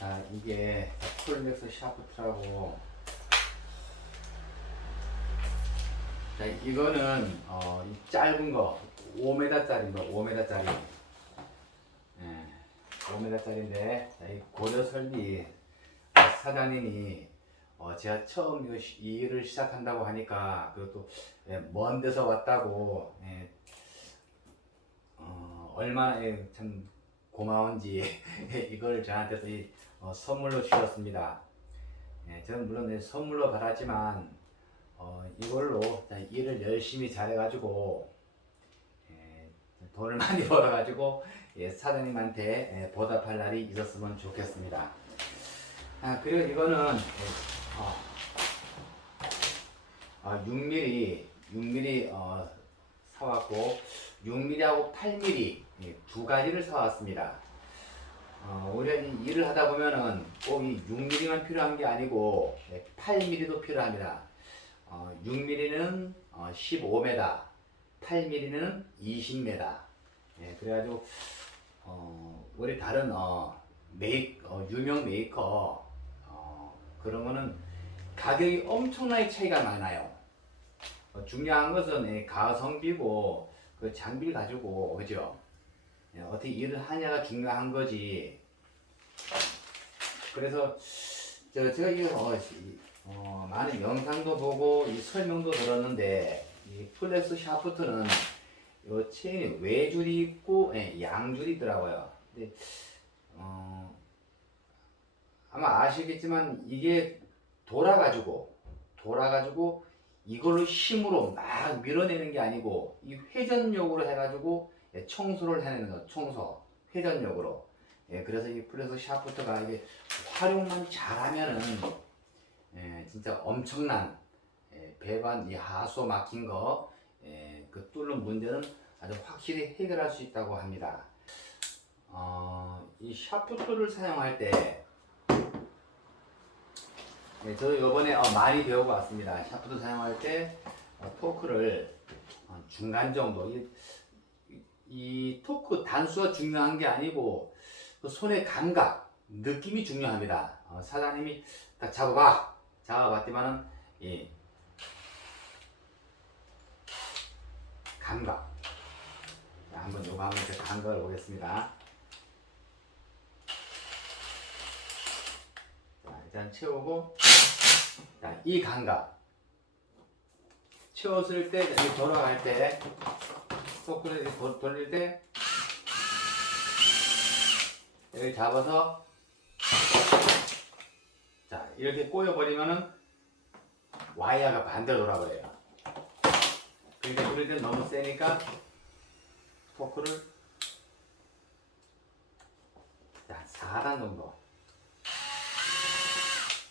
자, 이게 폴렉스 샤프트라고. 자, 이거는 어, 이 짧은 거 5m짜리입니다. 5m짜리. 예, 5m짜리인데 이 고려 설비 사장님이 어, 제가 처음 이 일을 시작한다고 하니까 그것도 예, 먼 데서 왔다고 예, 어, 얼마나 예, 참 고마운지 이걸 저한테 어, 선물로 주셨습니다. 예, 저는 물론 예, 선물로 받았지만 어, 이걸로 자, 일을 열심히 잘해가지고 예, 돈을 많이 벌어가지고 예, 사장님한테 예, 보답할 날이 있었으면 좋겠습니다. 아, 그리고 이거는 예, 어, 어, 6mm, 6mm 어, 사왔고 6mm하고 8mm 예, 두 가지를 사왔습니다. 어, 우리가 이 일을 하다 보면은 꼭이 6mm만 필요한 게 아니고 예, 8mm도 필요합니다. 어, 6mm는 어, 15m, 8mm는 20m. 예, 그래가지고 어, 우리 다른 어, 메이 어, 유명 메이커 어, 그런 거는 가격이 엄청나게 차이가 많아요. 어, 중요한 것은 예, 가성비고 그 장비를 가지고 그죠? 예, 어떻게 일을 하냐가 중요한 거지. 그래서 저, 제가 이 어, 이, 어, 많은 영상도 보고 이 설명도 들었는데 이 플렉스 샤프트는 요 체인이 외줄이 있고 예, 양줄이 있더라고요. 근데 어, 아마 아시겠지만 이게 돌아가지고 돌아가지고 이걸로 힘으로 막 밀어내는 게 아니고 이 회전력으로 해가지고 예, 청소를 해내는 거 청소 회전력으로 예, 그래서 이 플렉스 샤프트가 이게 활용만 잘하면은 예, 진짜 엄청난 예, 배관 이 하수 막힌 거, 예, 그 뚫는 문제는 아주 확실히 해결할 수 있다고 합니다. 어, 이 샤프트를 사용할 때, 예, 저도 이번에 어, 많이 배우고 왔습니다. 샤프트 사용할 때 어, 토크를 어, 중간 정도, 이, 이- 이 토크 단수가 중요한 게 아니고 그 손의 감각, 느낌이 중요합니다. 어, 사장님이 딱 잡아봐. 잡아봤지만은, 이 감각. 자, 한번 요거 한번 제 감각을 보겠습니다. 일단 채우고, 자, 이 감각. 채웠을 때, 여기 돌아갈 때, 이렇게 돌- 돌릴 때, 여기 잡아서, 자, 이렇게 꼬여버리면은, 와이어가 반대로 돌아버려요. 그러니까 그럴 땐 너무 세니까 포크를 자, 4단 정도.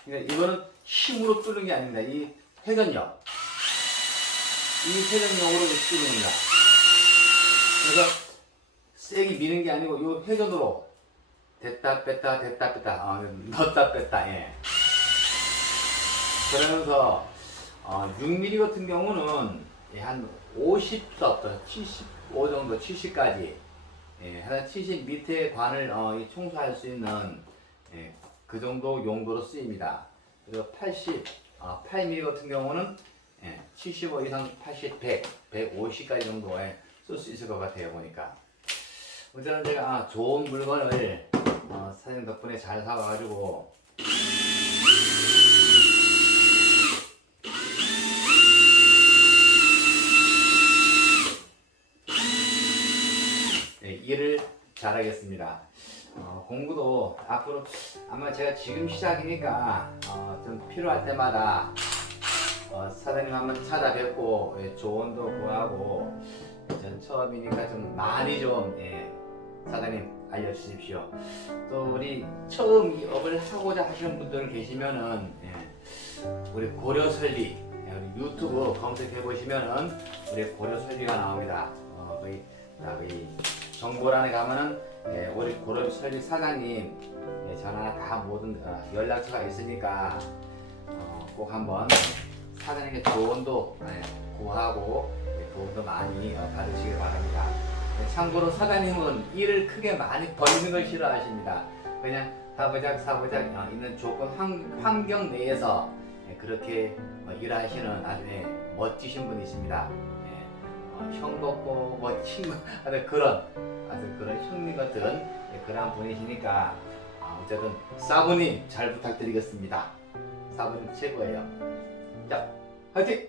그러니까 이거는 힘으로 뚫는 게 아닙니다. 이 회전력. 이 회전력으로 뚫는 겁니다. 그래서 세게 미는 게 아니고 이 회전으로 됐다 뺐다 됐다 뺐다 어, 넣었다 뺐다 예. 그러면서 어, 6mm 같은 경우는 예, 한 50서부터 75 정도, 70까지 예, 한70 밑에 관을 어, 이 청소할 수 있는 예, 그 정도 용도로 쓰입니다. 그리고 80, 어, 8mm 같은 경우는 예, 75 이상 80, 100, 150까지 정도에 쓸 수 있을 것 같아요 보니까. 어쨌든 제가 아, 좋은 물건을 어, 사장님 덕분에 잘 사와가지고 네, 일을 잘하겠습니다. 어, 공부도 앞으로 아마 제가 지금 시작이니까 어, 좀 필요할 때마다 어, 사장님 한번 찾아뵙고 예, 조언도 구하고 전 처음이니까 좀 많이 좀 예, 사장님 알려주십시오. 또 우리 처음 이 업을 하고자 하시는 분들 계시면은 예, 우리 고려 설비 예, 우리 유튜브 검색해 보시면은 우리 고려 설비가 나옵니다. 어, 이 정보란에 가면은 예, 우리 고려 설비 사장님 예, 전화 다 모든 어, 연락처가 있으니까 어, 꼭 한번 사장님께 조언도 예, 구하고 예, 도움도 많이 어, 받으시길 바랍니다. 예, 참고로 사장님은 일을 크게 많이 벌리는 걸 싫어하십니다. 그냥 사부작 사부작 어, 있는 조건 환, 환경 내에서 예, 그렇게 어, 일하시는 아주 예, 멋지신 분이십니다. 예, 어, 형 친구 아주 그런 아주 그런 형님 같은 예, 그런 분이시니까 아, 어쨌든 사부님 잘 부탁드리겠습니다. 사부님 최고예요. 자, 화이팅!